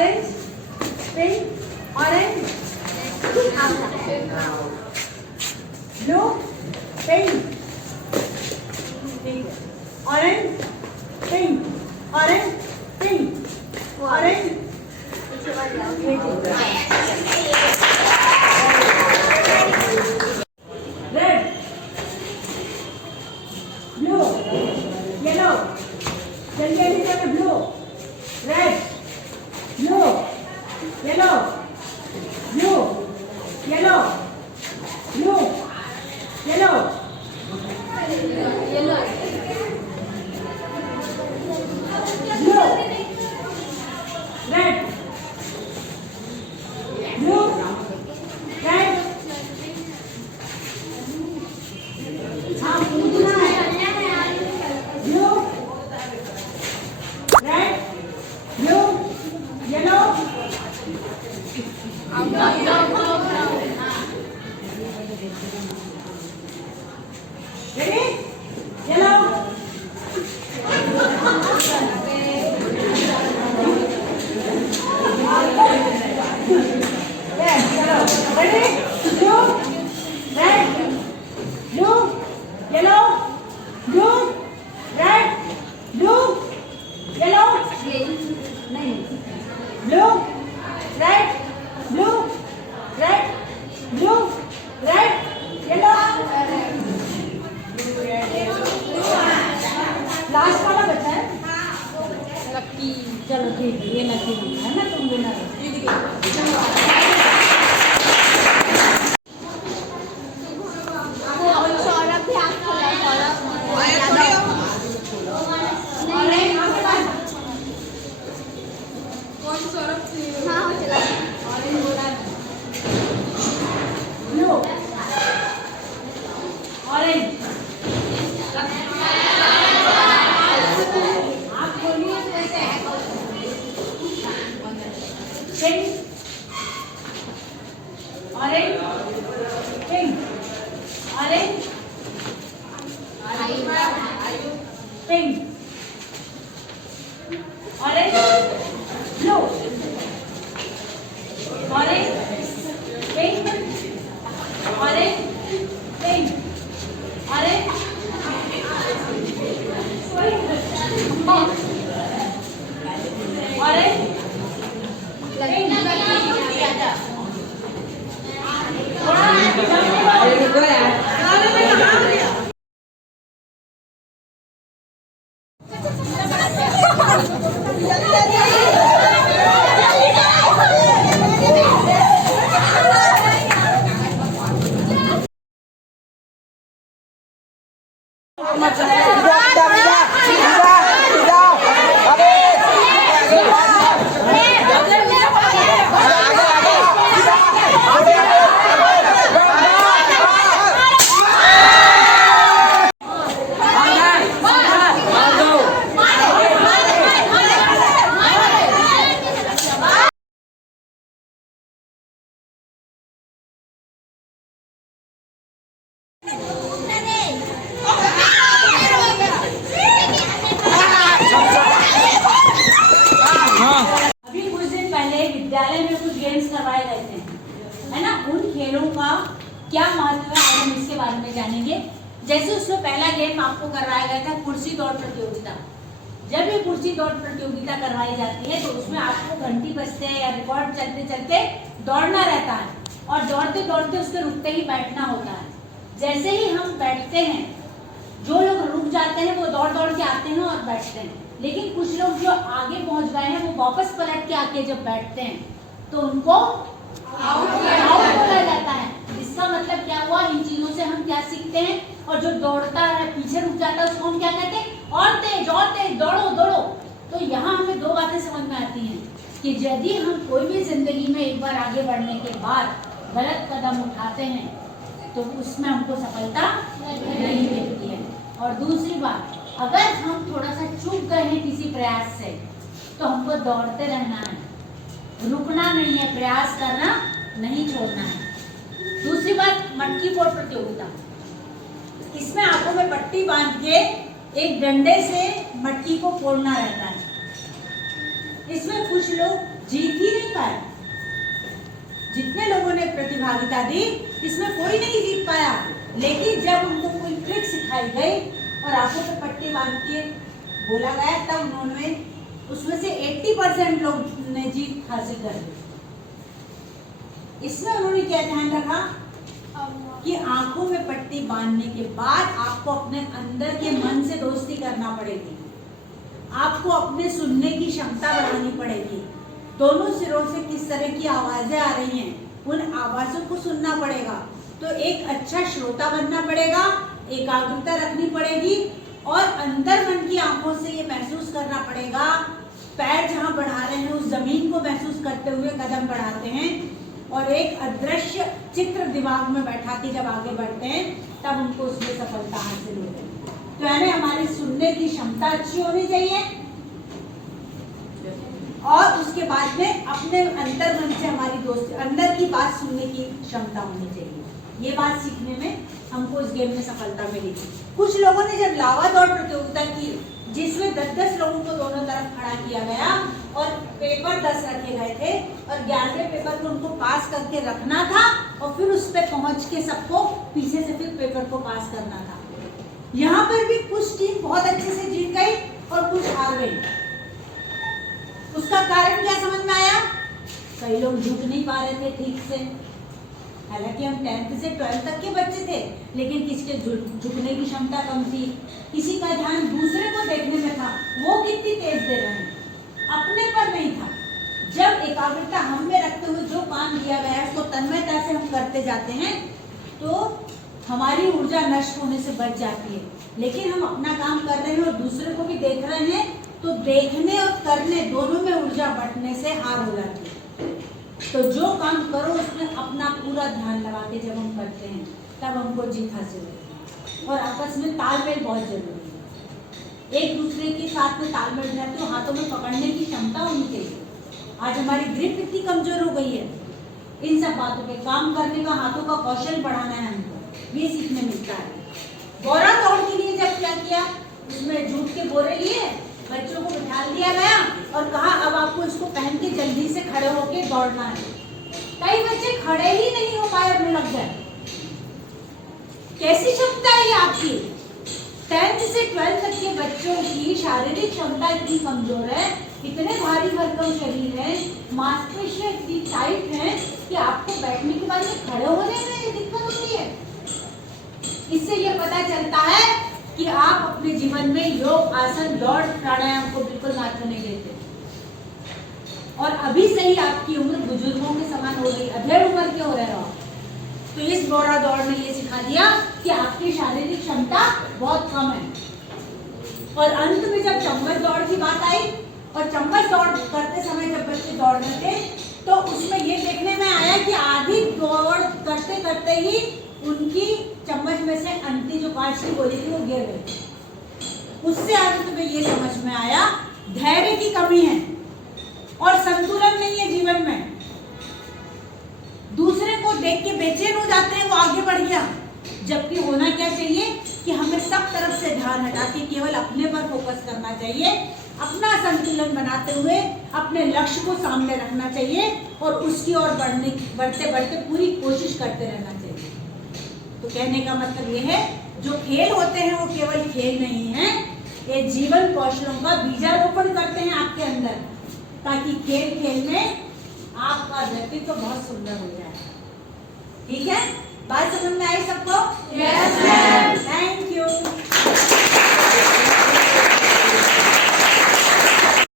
orange, pink, orange, blue, pink, orange, pink, orange, pink, orange. Red, blue, yellow, blue, red, blue, yellow, blue, yellow, blue, yellow, blue, red, blue, red. हाँ पूछना है। Blue, red, blue, yellow. Ready? Yellow. Yes, yellow. Ready? Blue, red, blue, yellow, blue, red, blue, yellow. नहीं. Blue, red, blue, red, blue, red, yellow. Last वाला बचा है. Lucky. चलो ठीक है, ये लकी है ना, तुम विनर हो. Blue, orange, आप बोलिए कैसे है? Pink, orange, pink, orange, pink, orange, blue, orange, pink, orange, pink, orange, orange, विद्यालय में कुछ गेम्स करवाए गए थे, है ना. उन खेलों का क्या महत्व है, आज हम इसके बारे में जानेंगे. जैसे उसमें पहला गेम आपको करवाया गया था कुर्सी दौड़ प्रतियोगिता. जब ये कुर्सी दौड़ प्रतियोगिता करवाई जाती है तो उसमें आपको घंटी बजते हैं या रिकॉर्ड चलते चलते दौड़ना रहता है, और दौड़ते दौड़ते उसके रुकते ही बैठना होता है. जैसे ही हम बैठते हैं, जो लोग रुक जाते हैं वो दौड़ दौड़ के आते हैं और बैठते हैं, लेकिन कुछ लोग जो आगे पहुंच गए हैं वो वापस पलट के आके जब बैठते हैं तो उनको आउट बोला जाता है. इसका मतलब क्या हुआ, इन चीजों से हम क्या सीखते हैं. और जो दौड़ता है पीछे रुक जाता है उसको हम क्या कहते हैं, और तेज दौड़ो दौड़ो. तो यहाँ हमें दो बातें समझ में आती हैं कि यदि हम कोई भी जिंदगी में एक बार आगे बढ़ने के बाद गलत कदम उठाते हैं तो उसमें हमको सफलता नहीं मिलती है. और दूसरी बात, अगर हम थोड़ा सा चूक गए हैं किसी प्रयास से तो हमको दौड़ते रहना है, रुकना नहीं है, प्रयास करना नहीं छोड़ना है. दूसरी बात, मटकी फोड़ प्रतियोगिता. इसमें आंखों में पट्टी बांध के एक डंडे से मटकी को फोड़ना रहता है. इसमें कुछ लोग जीत ही नहीं पाए। जितने लोगों ने प्रतिभागिता दी इसमें कोई नहीं जीत पाया, लेकिन जब उनको कोई ट्रिक सिखाई गई और आंखों पे पट्टी बांध के बोला गया तब उन्होंने उसमें से 80% लोग ने जीत हासिल कर ली। इसमें उन्होंने क्या ध्यान रखा कि आंखों में पट्टी बांधने के बाद आपको अपने अंदर के मन से दोस्ती करना पड़ेगी, आपको अपने सुनने की क्षमता बढ़ानी पड़ेगी। दोनों सिरों से किस तरह की आवाजें आ रही हैं उन आवाजों को सुनना पड़ेगा। तो एक अच्छा श्रोता बनना पड़ेगा, एकाग्रता रखनी पड़ेगी और अंदर मन की आंखों से ये महसूस करना पड़ेगा, पैर जहां बढ़ा रहे हैं उस जमीन को महसूस करते हुए कदम बढ़ाते हैं और एक अदृश्य चित्र दिमाग में बैठा के जब आगे बढ़ते हैं तब उनको उसमें सफलता हासिल होती है। तो यानी हमारी सुनने की क्षमता अच्छी होनी चाहिए और उसके बाद में अपने अंतर मन से हमारी दोस्ती, अंदर की बात सुनने की क्षमता होनी चाहिए। ये बात सीखने में हमको इस गेम में सफलता मिली। कुछ लोगों ने जब लावा दौड़ प्रतियोगिता की जिसमें 10-10 लोगों को दोनों तरफ खड़ा किया गया और पेपर 10 रखे गए थे और 11वें पेपर को उनको पास करके रखना था और फिर उस पर पहुंच के सबको पीछे से फिर पेपर को पास करना था। यहाँ पर भी कुछ टीम बहुत अच्छे से जीत गई और कुछ हार गई। उसका कारण क्या समझ में आया? कई लोग झुक नहीं पा रहे थे ठीक से, हालांकि हम 10th से 12th तक के बच्चे थे, लेकिन किसी के झुकने की क्षमता कम थी, किसी का ध्यान दूसरे को देखने में था, वो कितनी तेज दे रहे हैं, अपने पर नहीं था। जब एकाग्रता हम में रखते हुए जो काम किया गया है उसको तन्मयता से हम करते जाते हैं तो हमारी ऊर्जा नष्ट होने से बच जाती है। लेकिन हम अपना काम कर रहे हैं और दूसरे को भी देख रहे हैं तो देखने और करने दोनों में ऊर्जा बढ़ने से हार हो जाती है। तो जो काम करो उसमें अपना पूरा ध्यान लगा के जब हम करते हैं तब हमको जीत हासिल होती है। और आपस में तालमेल बहुत जरूरी है, एक दूसरे के साथ में तालमेल है तो हाथों में पकड़ने की क्षमता होनी चाहिए। आज हमारी ग्रिप इतनी कमजोर हो गई है, इन सब बातों पे काम करने का, हाथों का कौशल बढ़ाना है हमको, ये सीखने मिलता है। बोरा दौड़ के लिए जब क्या किया, उसमें जूट के बोरे लिए बच्चों को बिठा दिया गया और कहा अब आपको इसको पहन के जल्दी से खड़े होके दौड़ना है। कई बच्चे खड़े ही नहीं हो पाए, अपने लग गए। कैसी क्षमता है ये आपकी? 10th से 12th तक के बच्चों की शारीरिक क्षमता इतनी कमजोर है, इतने भारी भरकम शरीर है, मांसपेशियां इतनी टाइट है कि आपको बैठने के बाद में खड़े होने में दिक्कत होती है। इससे ये पता चलता है कि आप अपने जीवन में योग, आसन, दौड़, प्राणायाम को बिल्कुल महत्व नहीं देते और अभी से ही आपकी उम्र बुजुर्गों के समान हो रही, अधेड़ उम्र के हो रहे हो। तो इस बोरा दौड़ ने ये सिखा दिया कि आपकी शारीरिक क्षमता बहुत कम है। और अंत में जब चम्मच दौड़ की बात आई और चम्मच दौड़ करते समय जब बच्चे दौड़ रहे थे तो उसमें ये देखने में आया कि आधी दौड़ करते करते ही उनकी चम्मच में से अंती जो कांच की गोली थी वो गिर गई। उससे आगे तुम्हें ये समझ में आया धैर्य की कमी है और संतुलन नहीं है जीवन में। दूसरे को देख के बेचैन हो जाते हैं, वो आगे बढ़ गया, जबकि होना क्या चाहिए कि हमें सब तरफ से ध्यान हटा के केवल अपने पर फोकस करना चाहिए, अपना संतुलन बनाते हुए अपने लक्ष्य को सामने रखना चाहिए और उसकी ओर बढ़ते बढ़ते पूरी कोशिश करते रहना चाहिए। तो कहने का मतलब ये है जो खेल होते हैं वो केवल खेल नहीं है, ये जीवन कौशलों का बीजारोपण करते हैं आपके अंदर, ताकि खेल खेल में आपका व्यक्तित्व बहुत सुंदर हो जाए। ठीक है, बात